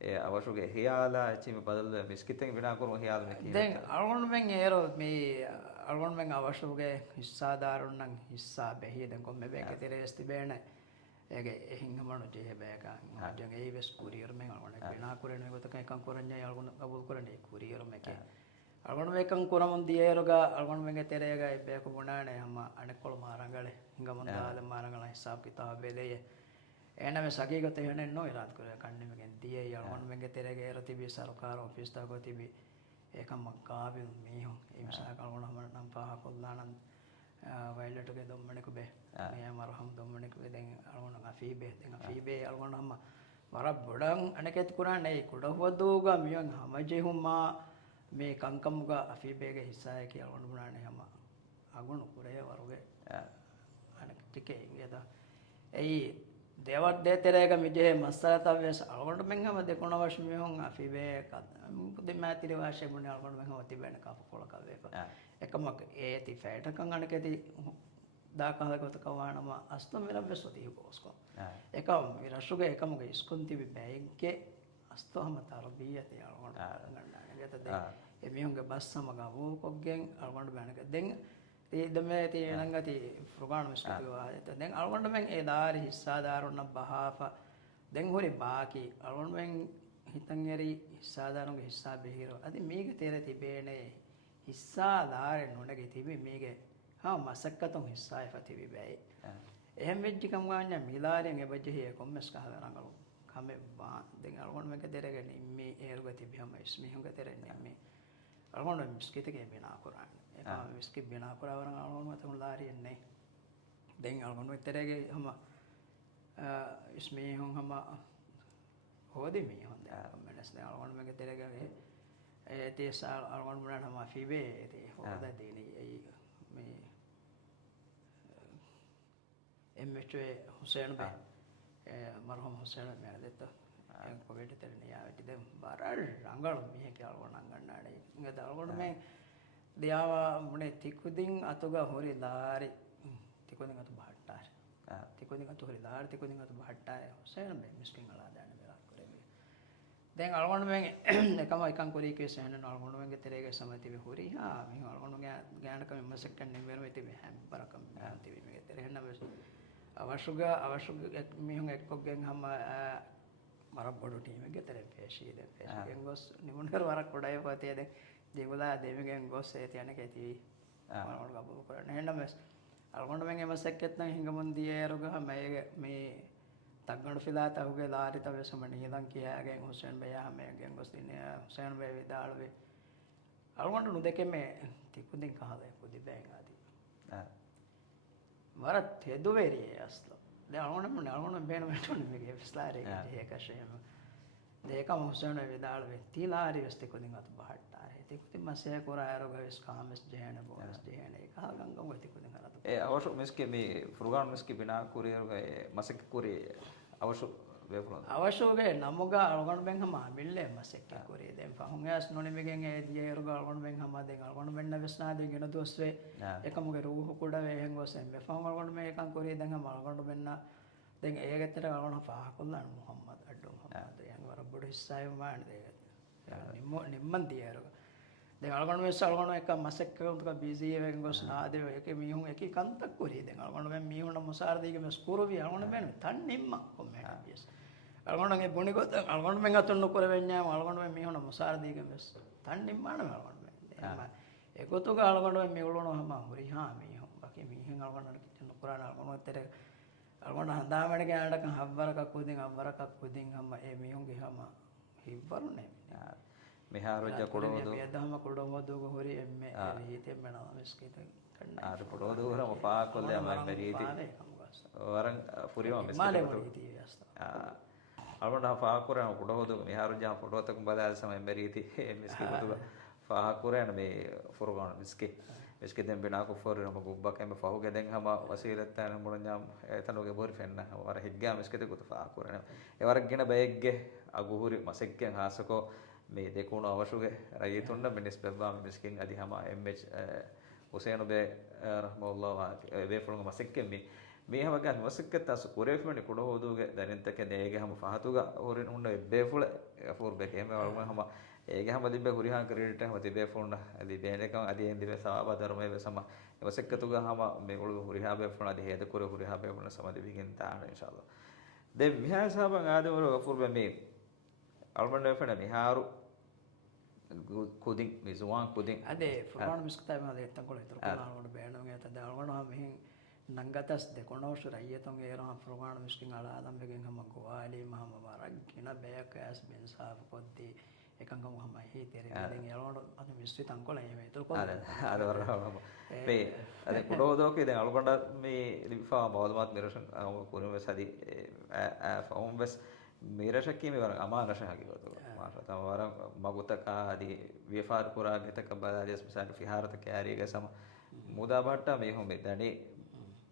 අවශුගේ හියාලා චීම බදල් මිස්කිතෙන් විනා කරුම හියාල මේ දැන් අල්ගොන් මෙන් ඒරෝ මේ අල්ගොන් මෙන් අවශුගේ හිස්සාදාරුන්නම් හිස්සා බෙහි දැන් කොම් මෙබේක තෙරේස්ති බේන ඒගේ හිංගමණු ජේ බේක දැන් ඒ වෙස් කුරියර් මෙන් අල්ගොන් විනා කුරෙන ගොතක එකන් කුරන්නේ අල්ගොන් කබුල් කුරන්නේ කුරියර් මේකේ අල්ගොන් මේකන් කුරමුන් දියේරුගා අල්ගොන් මෙන්ගේ තෙරේගා බේක මුණානේ හම අනෙකොළ මාරංගලේ හිංගමන් දාල මාරංගල හිසාබ් කිතාබ් බෙලේ එනම සගීගත එහෙනෙ නෝ ඉරාත් කර කන්නෙමගෙන් දියේ යල්ගොන් මෙන්ගේ තෙරේගේ ඒර තිබි සරකාර ඔෆිස් තාකෝ තිබි ඒකම කාවි මීහොන් ඒ මිසා කල්ගොන නම් පහ කොල්ලානන් වයිලටුගේ දොම්මනෙක බේ මේ මරහම් දොම්මනෙක දැන් අල්ගොන අෆීබේ දැන් අෆීබේ අල්ගොන හම වර බොඩන් අනකෙත් කුරානේ කුඩ හොදෝගා මියන් හමජේ හුම්මා මේ කංකම්ගා අෆීබේගේ හිස්සාය කියලා වොන් බුණානේ හම අගුණ කුරේ වරුගේ අනක ටිකේ ඉංගේදා ඒ देवट दे तेरेगा मिजे मसाला तवेस अलगोंड मेंगा मदे कोन वर्ष में हों अफीबे पुदे मैतिरे वाशे मुने अलगोंड मेंगा होती बेन का कोल का वे एकमक एति फैट कंगण केति दाका को तकवाणम अस्त मेरा बेसोती बोस्को एकम विरशुगे एकम गे स्कुंति बि बैंके अस्त हम तरबियत अलगोंड गंडा गेत दे एमियोंगे बस समगा वो कोගෙන් अलगोंड बेन के दें දමේ තියනංගති ෆෘගාන මිස්කෝ ආයත දැන් අල්ගොන්ඩ මෙන් ඒ දාරි හිස්සාදාරුන්න බහාෆ දැන් හොරි බාකි අල්ගොන්ඩ මෙන් හිතන් යරි හිස්සාදාරුන්ගේ හිස්සා බෙහිරෝ අදි මේක තේර තිබේනේ හිස්සාදාරේ නොනගේ තිබි මේක හා මසක්කතුන් හිස්සාය ෆතිවි බෑ එහෙම වෙච්ච කම් ගාන්න මිලාරෙන් එබජ හේ කොම්මස් කහදරංගලු කමෙ බා දැන් අල්ගොන්ඩ මෙන් දෙරගෙන මේ ඒරුග තිබියම ඉස්මිහුන්ග දෙරන්නේ මේ අල්ගොන්ඩ මිස්කිතේ බිනා කුරාන මිස්කි බිනා කුරාවරන් අල්ගොන්ඩ මතුන් ලාරියන්නේ දැන් අල්ගොන්ඩ මෙතරගේ හම ඉස්මිහුන් හම හොදි මේ හොඳ මනස් දැන් අල්ගොන්ඩ මෙගේ දෙරගේ ඒ තේස අල්ගොන්ඩ මුණා හම ෆිබේ ඒ හොද දෙනි මේ එම්එච් හුසේන් බේ මරහම් හුසේන් මේ දෙත කොවිඩ් තෙරණිය ආවිත් දැන් බාරල් රංගල මේ කියලා අල්ගොන්ඩ ගන්නාඩේ ඉංගද අල්ගොන්ඩ මේ දියාවා මුනේ තිකුදින් අතුගා හොරි දාරි තිකුදින් අතු බහට්ටාර තිකුදින් අතු හොරි දාරි තිකුදින් අතු බහට්ටාය හුසේන් බේ මිස්කින් අලා දාන බලා කරේ දැන් අල්ගොන්ඩ මෙන් එකම එකන් කොරී කේසෙන් අල්ගොන්ඩ මෙන්ගේ තෙරේගේ සමති වේ හොරි හා මේ අල්ගොන්ඩ ගෑනක මෙමසෙක් කන්නේ මෙරම ඉතින් හැම් බරකම් තිබි මේ තෙරේ හෙන්න අවශ්‍යග මිහුන් එක්කොගෙන් හැම මර බොඩු ටීම් එකේ තෙරේ පේශී දැන් පේශීෙන් ගොස් නිමුනර වරක් කොඩය පතේ දැන් දෙගොල්ලා දෙවිගෙන් ගොස් ඒ තියන්නේ කැති මරණ ගබු කරන්නේ එහෙනම් අල්ගොන්ඩ මෙන් එමසෙක්කෙත් නම් හිඟමුන් දියේරුග මේ තග්ගණු ෆිලාත අහුගේ ලාරි තව සමන හිලන් කියාගෙන් හුසේන් බයා මේගෙන් ගොස් දිනේ හුසේන් බේ විදාලවේ අල්ගොන්ඩ නුදෙකේ මේ තිකුදින් කහලේ කුදි බෑන් ආදී වරත් හෙදුවේරියේ අස්ල දැන් අල්ගොන්ඩ බේන මෙටුනේ මේගේ විස්ලාරේ ඒකෂේම දෙකම හුසේන් විදාලවේ තිලාරි වෙස්ති කුදින් අත බහට්ටා තිකුදින් මසේ කොරායරෝ ගස් කාමස් ජේන බෝස් ජේන එක ගංගම් වෙති කුදින් කරා ඒ අවශ්‍ය මිස්කේ මේ ෆෘගාන් මිස්කේ බිනා කුරියරගේ මසක් කුරි අවශ්‍ය වේෆුන අවශ්‍යගේ නමුගා අල්ගොන්ඩ බෙන් හම මිල්ලේ මසක් කුරි දැන් ෆහුන්ගස් නොනේ මෙගෙන් ඒ දියේරුගා අල්ගොන්ඩ බෙන් හම දැන් අල්ගොන්ඩ බෙන් නවස්නා දෙන් එන දොස්වේ එකමුගේ රූහ කුඩ වේහෙන් ගොසෙන් මේ ෆහුන් අල්ගොන්ඩ මේ එකන් කුරි දැන් හම අල්ගොන්ඩ බෙන්න දැන් ඒකෙතර අල්ගොන්ඩ ෆහ කොල්ලන් මුහම්මද් අඩෝ මුහම්මද් යන් වර බොඩ හිස්සාය මාන දෙක නිම්මන් දියේරුගා දැන් අල්ගොන්ඩ මෙස් අල්ගොන්ඩ එක මසක් කවුන්ට් එක බීසී එකෙන් ගොස් ආදේ එකේ මිහුන් එකේ කන්තක් කුරි දැන් අල්ගොන්ඩ මෙන් මිහුන් මොසාර දීගේ මෙස් කුරවි අල්ගොන්ඩ මෙන් තන් නිම්ම කොම්මෙට බියස් අල්ගොන්ඩගේ බොනි කොත් අල්ගොන්ඩ මෙන් අතුන් නොකර වෙන්නාම අල්ගොන්ඩ මෙන් මිහුන් මොසාර දීගේ මෙස් තන් නිම්මාන අල්ගොන්ඩ මෙන් ඒකතුග අල්ගොන්ඩ මෙන් මිවුලන හම හුරි හා මිහුන් ke mihin algonda kitchen qur'an algonda tere algonda handamane ke andaka habbaraka kudin hamma e mihunge hamma hibbarune මිහාරොජ්ජ කොඩොහොදු මෙදහම කොඩොහොදුග හොරි එම්මෙ රීතෙ මෙනවා මිස්කිත කන්න ආර කොඩොහොදුරම පාකොල්ලේ අම මෙරීති වරන් පුරිම මාලේ මොරීති යස්ත අල්බඩ පාකුරන කොඩොහොදු මිහාරොජ්ජ කොඩොතක බදාල් සම මෙරීති මිස්කි කොදුග පාකුරන මේ ෆොරගන මිස්කි දෙම් බිනා කො ෆොරන මගුබ්බක එම ෆහුගෙ දෙන් හම වසීරත්තන මුණ්ඤම් එතනෝගේ බොරි ෆෙන්න වර හිග්ගා මිස්කි දෙකුත පාකුරන ඒ වරක් ගෙන බයෙග්ගේ අගුහුරි මසෙක්ගෙන් හාසකෝ මේ දෙකුණ අවශ්‍යගේ රයිතුන්න මිනිස් බෙබ්බා මිස්කින් අදි හම එම්එච් හුසේන බේ රහමතුල්ලාහ වේෆුණු මසෙක්කෙන් මේ හම ගන්න වසෙක්ක තස් කුරේෆමනි කුඩ හොදුගේ දරින්තක දේගේ හම ෆහතුගා හොරින් උන්න බේෆුල ෆෝර් බේ කෙම වල්ම හම ඒගේ හම දිබ්බේ හුරිහාන් ක්‍රෙඩිට් හම තිබේ ෆුන්න අදි බේනකම් අදි එන්දිවේ සවාබ ධර්මයේ සම වසෙක්කතුගා හම මේ උළු හුරිහා බේ ෆුන්න අදි හේද කුර හුරිහා බේ ෆුන්න සමදි බිගින් තාන ඉන්ෂාල්ලාහ දෙ මිහා සහබන් ආදමර ගෆුර් බේ මේ අල්බන්ඩ ෆෙන මිහාරු kuding mizuan kuding ade furman miskta ma de tan kole tur kana won beeno ge ta algon ha mehin nangatas de kono shur ayeton ge ran furman miskin ala adam begen ham ko ali ma marak kina beyak as ben saf koddi ekangam ham hi tere den algon adu misri tan kole me tur ko ada warama pe ade kudo do ke den algonda me lifa bawlmat mirashan kurum sadi fawm bes mirashaki me war amanasha hagi goto masha tamara magutaka adi vifar pura getaka badalias misal fiharata kariga sama muda batta me hom dani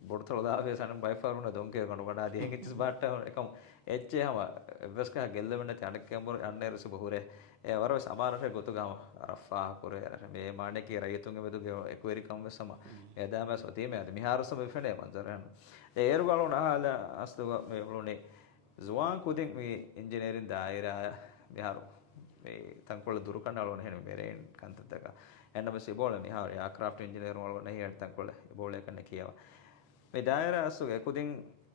bodtholo da ve san by far una donke kono bada adi engis batta ekam ecche hama veska gellevena tanakkamur anner su bahure e waro samarasha goto gama rafa kore me mane ki raytunge medu equeri kam sama edama soti me adi miharusa me fene manzaran e eru galo na hala astu me ulone zuwan kudin me engineering daira miharu me tankol durukandalo ne meren kantaka enna me sibole miharu aircraft engineer wala ne her tankol bole kanne kiyawa me daira asu kudin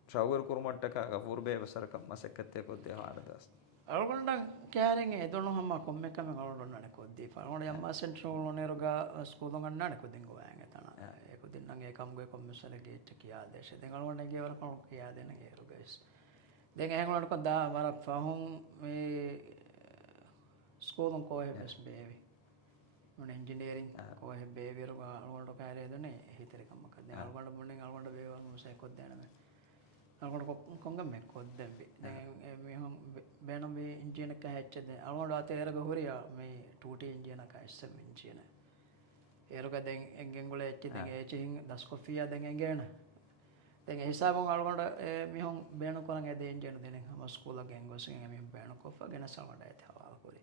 shower kurumattaka gafur be wasarka masekkatte kodde haradas algonda kyaring edonu hamma kommekam algonda ne koddi algonda yamma central oneroga school ngannane kodin go anga tana e kodin nan ekam go commissar ge kiya deshe den algonda ge wara kon kiya den ge guys den ehonot ko da wara fahum me school ko he bes bevi mon engineering ko he bevi ro algonda kare dene hitere kam kadde algonda monden algonda bewa mo se koddena me algonda ko konga me kodde den me hom beno me engine ka hechde algonda atera go horiya me 2T engine ka SM engine eroga den engen gole etti den echin das kofia den engena den hisabon algonda me hom beno koran ede engine den ham school again go sing me beno kofa gena samada ete hawa kori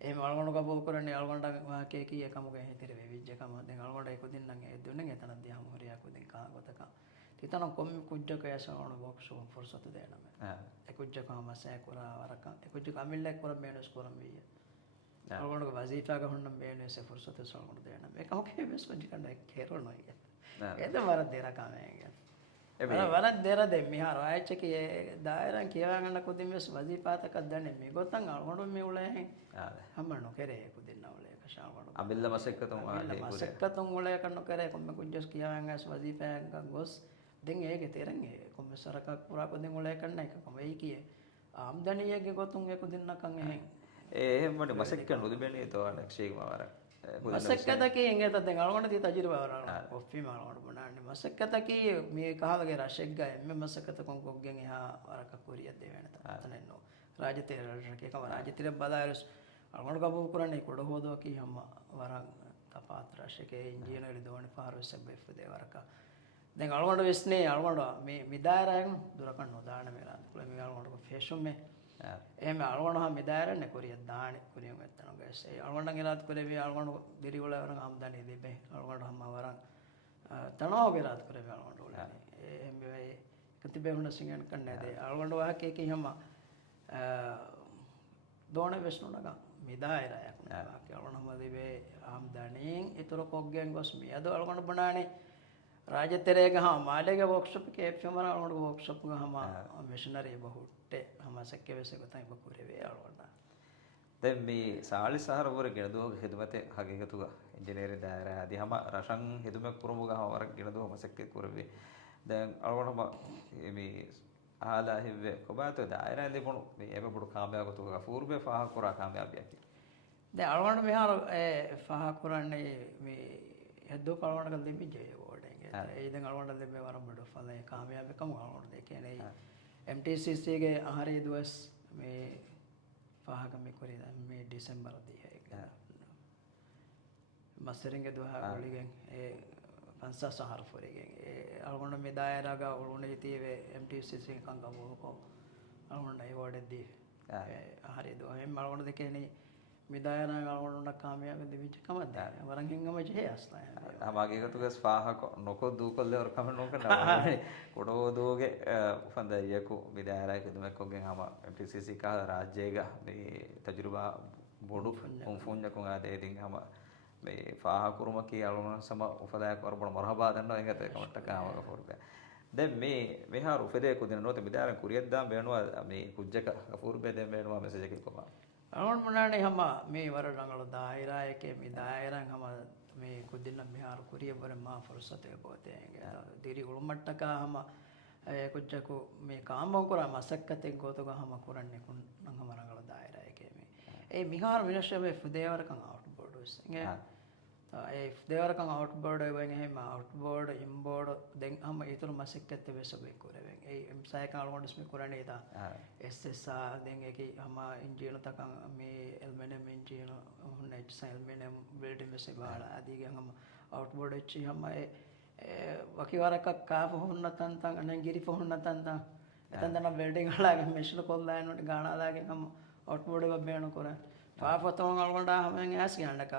e algonda ka bol korane algonda ke ki ekam ge hitere vijje kam den algonda ekodin nan e dunnen etana di ham horiya ko den ka gotaka titana kom kujjaka yasawon workshop fursat dena me ekujjaka ma se kora waraka ekujjaka amille kora menos kora miya algonda ka wazifa ga honnam bene se fursat sawon dena me ka okay mes ko dikanda kero no ye eda mara dera ka me වරක් දෙර දෙ මිහාර ආයච්ච කි දායරන් කියවගන්න කුදින් mess වදීපාත කක් දන්නේ මේ ගොතන් අලගොඩ මේ උලෙන් හම්මනෝ කරේ කුදින් නවලේ කෂාවඩ අබිල්ල මසෙක්කතුන් ආලේ මසෙක්කතුන් උලේ කන්න කරේ කොම්ම කුජ්ජස් කියවගන්න ඇස් වදීපායක් ගොස් දෙන් ඒකේ තෙරන් ඒ කොම්ම සරකක් පුරා කුදින් උලේ කන්න එක කොම වෙයි කියේ ආම්දනියගේ ගොතුන් ඒ කුදින් නකන් එහෙන් එහෙම මට මසෙක්ක නුදුබෙනේ තෝරන ක්ෂේම වරක් මසෙක්කතකී එංගත දෙන් අලගොඩ දී තජිරව වරා කොෆි මාලගොඩ බණන්නේ මසෙක්කතකී මේ කහවගේ රෂෙක් ගා එම්මෙ මසෙක්කත කොන් කොග්ගෙන් එහා වරක කුරිය දෙවෙන තනන්නෝ රාජතේ රෂකේ කම රාජතේ බදායරස් අලගොඩ ගබු කරන්නේ කොට හොදෝ කී හැම වරක් තපාත් රෂකේ ඉන්ජිනේරි දෝණ පාරවස බෙෆ් දේ වරක දැන් අලගොඩ වෙස්නේ අලගොඩ මේ මිදායරයන් දුරකන් නොදාන මෙලා කුල මේ අලගොඩ ෆැෂන් මේ එහෙම අලගොඩ හා මිදායරන්නේ කුරිය දාන කුරිය වෙත්තන ගෑස් ඒ අලගොඩ ගෙලාත් කුලේ මේ අලගොඩ දිරිවල වරන් ආම්දානි දෙබේ අලගොඩ හැම වරන් තනෝ ගෙලාත් කුලේ මේ අලගොඩ උලනේ එහෙම මේ කතිබේ හුන සිංගන් කන්නේ දේ අලගොඩ වාහකේ කී හැම දෝණ වෙස්නු නග මිදායරයක් නා අලගොඩ හැම දෙබේ ආම්දානින් ඊතර කොග්ගෙන් ගොස් මේ අද අලගොඩ බණානේ ರಾಜತೆರೆಗೆ ಹಾಂ ಮಾಲೆಗೆ ವರ್ಕ್ಶಾಪ್ಗೆ ಫಿಮರ ಅಳಗೊಂಡು ವರ್ಕ್ಶಾಪ್ಗೆ ಹಮ ಮಿಷನರಿ ಬಹುಟ್ಟೆ ಹಮ ಸಕ್ಕೆ ವೆಸೆ ಗೊತ್ತಾಗಿ ಬಕೂರೆವೆ ಅಳಗೊಂಡ දැන් මේ සාලි සහර වර ගෙන දුවගේ හිදමතේ හගීගතුග ඉංජිනේරින් දායරා ආදී හැම රෂන් හිදමක් පුරමුග වර ගෙන දුව මසක්කේ කුරවේ දැන් අලවණම මේ ආලා හිව්වේ කොබාතෝ දායරා දෙපොණු මේ එබ බුඩු කාමයාගතුග ෆූර්බේ ෆාහ කුරා කාමයාබියකි දැන් අලවණ මෙහාර ෆාහ කුරන්නේ මේ යද්දෝ කලවණක දෙමිජේ ඕඩෙන් ඒ දැන් අලවණ දෙමේ වරම් බඩ ෆලේ කාමයාබකම අලවණ දෙ කියන්නේ MTCC ගේ ආහාරය දවස් මේ ෆාහකම කොරේ මේ ඩිසෙම්බර් 10 මස්තරින්ගේ දුහ ගොලිගෙන් ඒ පන්සා සහර ෆොරේගෙන් ඒ අලගොන්න මේ දායරාග උළුනේ තීවේ MTCC කංග මොකෝ අලගොන්න ඒ වඩ දී ආහාරය දුහ එම් අලගොන්න දෙකේනේ මේ දායරාග අලගොන්න කාමයාග දෙවිච කමද වරන් හින්ගම ජේ අස්ලා හමාගේගතුග ෆාහක නොකො දූකොල්ලේ වර කම නොකන කොඩෝ දෝගේ උෆන්ද යකු මේ දායරා කිදුමක්කොගෙන් හම MTCC කා රාජ්‍යයග මේ තජුරුබා බොඩු ෆොන්ජකුන් ආදේ දින් හම මේ ෆාහ කුරුම කියලා සම උපදායක වරබන මරහබා දන්නවා එංගත කමට්ට කාමක ෆෝර්බේ දැන් මේ මෙහාර උපදේ කුදින නොත මිදාරන් කුරියක් දාම් බේනවා මේ කුජ්ජක ෆෝර්බේ දැන් බේනවා මෙසේජ් එකක් කොපා අලවණ මනානේ හම මේ වර රංගල දායරා එකේ මේ දායරන් හම මේ කුදින මෙහාර කුරිය බර මා ෆුර්සතේ පොතේ දිරි උළුමට්ටක හම කුජ්ජකු මේ කාමෝ කරා මසක්කතෙන් ගෝතක හම කුරන්නේ කුන් නංගම රංගල දායරා එකේ මේ ඒ මිහාර විනශවේ ෆුදේවරකන් outboards ඒ ෆුදේවරකන් outboard වෙන් එහෙම outboard inboard දැන් හම ඊතර මසක්කත වෙසබේ කුරෙන් ඒ එම්සයක අලවණස් මේ කුරන්නේ තා SSR දැන් ඒකේ හම ඉන්ජින තකන් මේ ඇල්මිනියම් ඉන්ජින හොන්න ඇල්මිනියම් වෙල්ඩින් මෙසේ බාලා ආදීගේ හම outboard එච්චි හම වකිවරක කාප හොන්න තන්තන් අනෙන් ගිරි හොන්න තන්තන් එතන දන වෙල්ඩින් හලාගේ මෙෂින කොල්ලා යනට ගානාදාගේ හම outboard එක බේන කර පාපතෝන් අලගොන්න හමෙන් ඇස් ගන්නක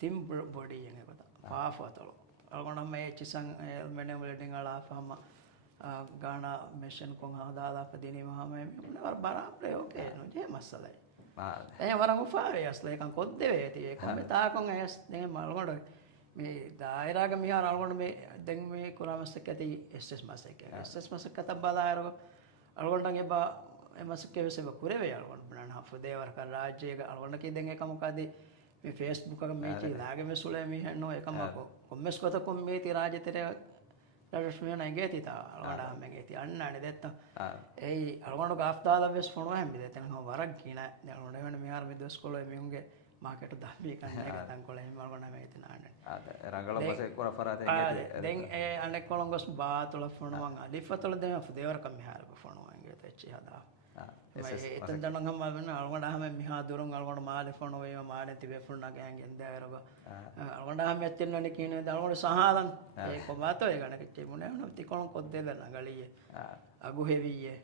තිම් බොඩි එක කතා පාපතෝ අලගොන්න මේ චිසන් ඇල්මිනියම් වෙල්ඩින් හලා ෆම ගානා මෙෂින් කොන් හදාලා පදිනේ මහම මේ වර බරාප්ලේ ඕකේ නොජේ මස්සලයි එයා වරන් උෆාවේ අස්ලා එකන් කොද්දේ වේති ඒක මේ තාකොන් ඇස් දැන් මල්ගොඩ මේ දායරාග මිහාර අලගොඩ මේ දැන් මේ කුරාමස්සක ඇති SS මස්සක SS මස්සක තබ්බලායරග අලගොඩන්ගේ බා එමස්සක වෙසෙව කුරේ අලගොඩ බණන හෆුදේ වරක රාජ්‍යයක අලගොඩ කී දැන් එක මොකද මේ Facebook එක මේ කී ලාගේ මේ සුලේ මේ නෝ එකම කොම්මස් කොට කොම් මේ ති රාජ්‍යතරේ රජස්මිය නැගේති තා අලගොඩ මේකේ අන්නානේ දෙත්ත ඒ අලගොඩ ගාෆ්තාලා වෙස් ෆොනෝ හැම්බි දෙතන වරක් කින දැන් ඔනේ වෙන මිහාර මේ දොස්කොලේ මිහුගේ මාකට් දහබී කන්නේ ගතන් කොලේ මල්ගොඩ මේ තිනානේ රංගල පස්සේ කොර ෆරාතේ දැන් ඒ අනෙක් කොලංගොස් බාතොල ෆොනෝන් අලිෆතොල දෙම ෆුදේවරක මිහාර ෆොනෝන් ගේ තෙච්චි හදා එතෙන් දනංගම වෙන අලගොඩ හැම මිහා දුරුන් අලගොඩ මාලේ ෆොනෝ වේම මාලේ තිබේ ෆොනා ගෑන්ගෙන් දායරග අලගොඩ හැම ඇත්තෙන්නනේ කියන්නේ අලගොඩ සහාලන් ඒ කොමාතෝ ඒ ගණ කිච්චි මුනේ නොති කොලන් කොද්දේ නගලියේ අගු හෙවියේ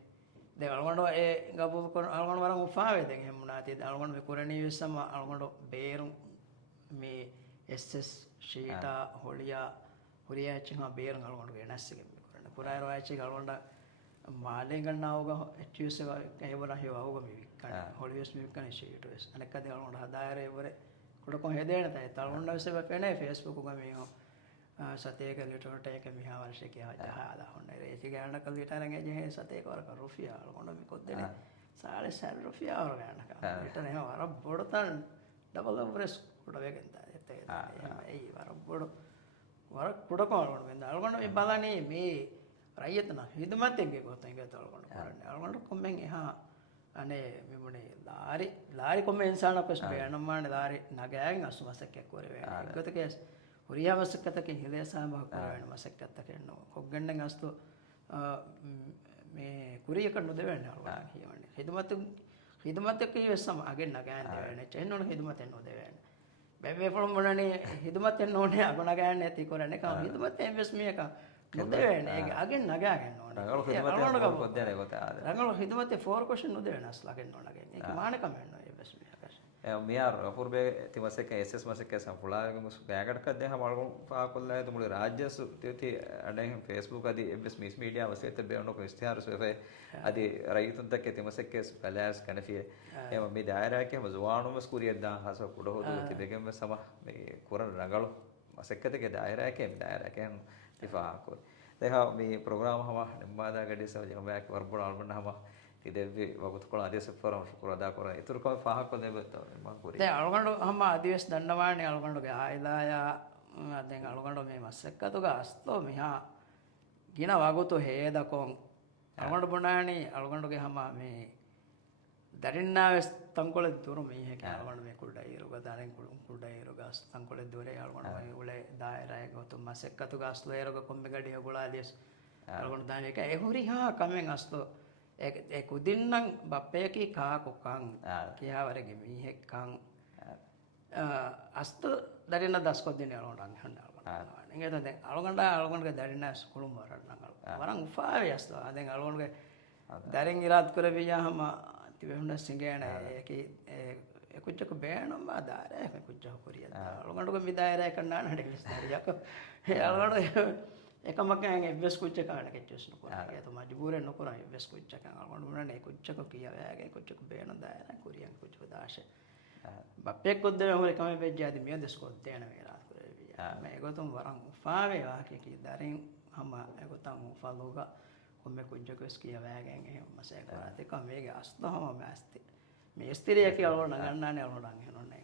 දැන් අලගොඩ ඒ ගබු කොන අලගොඩ වරන් උෆාවේ දැන් එහෙම මුනාති අලගොඩ මේ කුරණී විසම අලගොඩ බේරුම් මේ SS ෂීටා හොලියා හොලියා චිහා බේරුම් අලගොඩ වෙනස්සිකේ කුරණ පුරායරෝ ඇචි අලගොඩ මාලෙන් ගන්නවග HUS එක ඒවර හිවවග මිවික්කන හොලියස් මිවික්කන ෂීටස් අනෙක් අද අලගොඩ හදායරේ ඉවරේ කොඩකොන් හෙදේන තයි තලගොඩ විසව පෙනේ Facebook උග මේ සතේක ලිටරට එක මිහා වර්ෂයක හදාලා හොන්න ඒක ගන්න කල් ලිටරන් එජේ සතේක වරක රුෆියා අලගොඩ මේ කොද්දේ සාලේ සල් රුෆියා වර ගන්නක ලිටර එහෙම වර බොඩතන් ඩබල් ඔවරස් කොට වෙගෙන් තා ඒ වර බොඩ වර කොඩකොන් අලගොඩ වෙන අලගොඩ මේ බලන්නේ මේ රයියතන හිදමත් එක්ගේ කොතෙන් ගත අලගොඩ කරන්නේ අලගොඩ කොම්මෙන් එහා අනේ මෙමුනේ ලාරි කොම්මෙන් ඉන්සාන කොස් බේනම්මානේ ලාරි නගෑගෙන් අසුමසක් එක්වර වේ ගතකේ හොරියා මසක්කතකේ හිලේසාම කරවන මසක්කතක නෝ කොග්ගණ්ඩෙන් අස්තු මේ කුරියක නොදෙවන්නේ අලගොඩ කියවන්නේ හිදමත් එක්ක ඉවසම අගෙන් නගෑන් දෙවන්නේ චෙන්නෝන හිදමත් එන්නෝ දෙවන්නේ බැබේ ෆොම් මොනනේ හිදමත් එන්න ඕනේ අගොණ ගෑන්නේ ඇති කරන්නේ කම හිදමත් එම්බස් මේක නොදෙවන්නේ ඒක අගෙන් නගාගෙන ඕනේ රංගල කොද්දේ කොට ආද රංගල හිදමත් ෆෝර් ක්වෙස්චන් නොදෙවන්නේ අස්ලාගෙන් නෝනගෙන් ඒක මානකම එන්නෝ එම්බස් මේක මියාර ෆුර්බේ තිමසක SS මසක සම්පුලාගම බෑගඩ කද්දේ හමල්ගො පාකොල්ලා තුමුල රාජ්‍යසු තිති අඩෙන් Facebook අදී එම්බස් මිස් මීඩියා වසෙත බේනෝ කොස්තියාර සෙෆේ අදී රයිතුන් තක තිමසක බැලෑස් කනෆිය එම මේ දායරාකේ මසවානුම ස්කුරියද්දා හස කුඩ හොදු තිබෙගෙම සම මේ කුරන් රංගල මසකතේ දායරාකේ තිෆා කො දෙහා මේ ප්‍රෝග්‍රෑම් හම නිම්මාදා ගඩේ සව ජමයක් වර්බුණ අල්බන හම ಇದೆವಿ ವಗುತ್ಕೊಳ್ಳೋ ಅದೇ ಸಫರ ಶುಕ್ರ ಅದ ಕೊರ ಇತುರ್ಕ ಫಾಹಕ ದೇಬತ್ತ ಮಕುರಿ දැන් අලුගඬු හම අදිවස් දන්නවානේ අලුගඬුගේ ආයදාය දැන් අලුගඬු මේ මස්සෙක්කතුගේ අස්තෝ මිහා ගින වගුතු හේදකොන් අලුගඬු බොනානි අලුගඬුගේ හම මේ දරින්නාවෙස් තංකොල දුරු මේක අලුගඬු මේ කුඩයිරුග දරෙන් කුඩයිරුග තංකොල දුරේ අලුගඬු මේ උලේ දායරය ගොතු මස්සෙක්කතුගේ අස්තෝ ඒරග කොම්බෙ ගඩිය ගුලාදීස් අලුගඬු දානේක එහුරි හා කමෙන් අස්තෝ ඒ කුදින්නම් බප්පයකි කාකොකං කියාවරගේ මීහෙක්කං අස්ත දරින්න දස්කොද්දින අලුගඬන් හඬා නේද දැන් අලුගඬගේ දරින්න ස්කුළුම් වරන්න වරන් උපාවේ අස්ත දැන් අලුගඬගේ දරින් ඉරාත් කරවියාම තිබෙන්න සිංගේන ඒකි එකුච්චක බෑනම ආදාරය එකුච්චක කොරිය අලුගඬගේ මිදායරය කන්නාන හඩකලිස් දාරියක් ඒ අලුගඬ එකමකන් එවස් කුච්චක කාණ කෙච්චස් නුකරා ඒ તો මජබූරෙන් නුකරා එවස් කුච්චක අලුගඬ මුනනේ කුච්චක කියාවෑගේ කුච්චක බෑන දායරය කොරියන් කුච්චක දාෂේ බප්පෙක් කොද්දේ හොර කම වෙජ්ජාදි මිය දස්කොත් තේන වේලා කරවියා මේ ගොතුම් වරන් උපාවේ වාකේ දරින් හම එගොතන් උපාලෝගා කොම්මෙ කුච්චකස් කියාවෑගෙන් එහෙම මසේ කරා තේ කමේගේ අස්තහම මෑස්ති මේ ස්තිරිය කියලා නගන්නානේ අලුගඬන් හෙනොන්නේ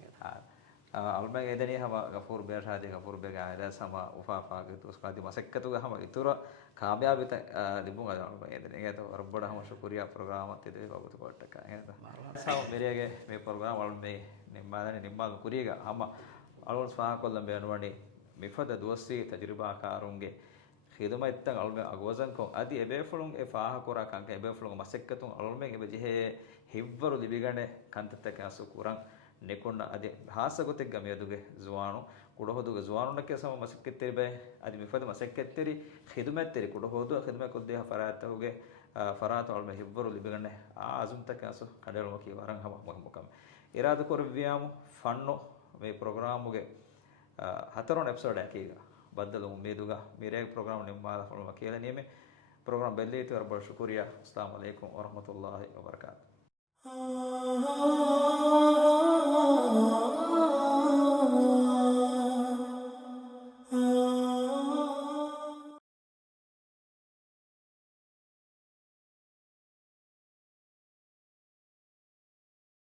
අල්බගේ එදෙනිය හම ගෆූර් බේෂාදී ගෆූර් බේග ආයද සම උපාපාගේ තුස්කාදී මසෙක්කතුගේ හම ඉතුරු කාමයාබිත ලිබුන් අල්බගේ එදෙනිය ඒත රබ්බඩ හම ශුක්‍රියා ප්‍රෝග්‍රෑම් අතේ වගුතු කොට්ටක එහෙද සම මෙරියගේ මේ ප්‍රෝග්‍රෑම් වල මේ නිම්මාදනේ නිම්මාල් කුරියග හම අලුන් ස්වාහ කොල්ලම් බේනවණි මිෆද දුවස්සී තජරිබාකාරුන්ගේ khidmaitan alme agozan ko adi ebefulun e faaha kora kanka ebefulun masekkatun alme ebe jehe hivvaru libigane kantatta kasu kuran nekonna adi hasagotek gameduge zuwanu kudohoduge zuwanu nakke sama masekketteri be adi mifada masekketteri khidmatteri kudohodu khidmat kodde faratahuge faratu alme hivvaru libigane a azumta kasu kadalmo ki waran hama mukam irada korviyamu fanno me programuge hataron episode akiga ಬದಲು ಉಮೇದುಗ ಮೇರೆಗೆ program ನಿಮ್ಮ follow ಕೇಳ ನೇಮೆ program ಬೆಲ್ಲೈತು ಅರ್ಬ ಶುಕ್ರಿಯಾ ಅಸ್ಸಲಾಮು ಅಲೈಕುಂ ವರಹಮತುಲ್ಲಾಹಿ ವಬರಕಾತು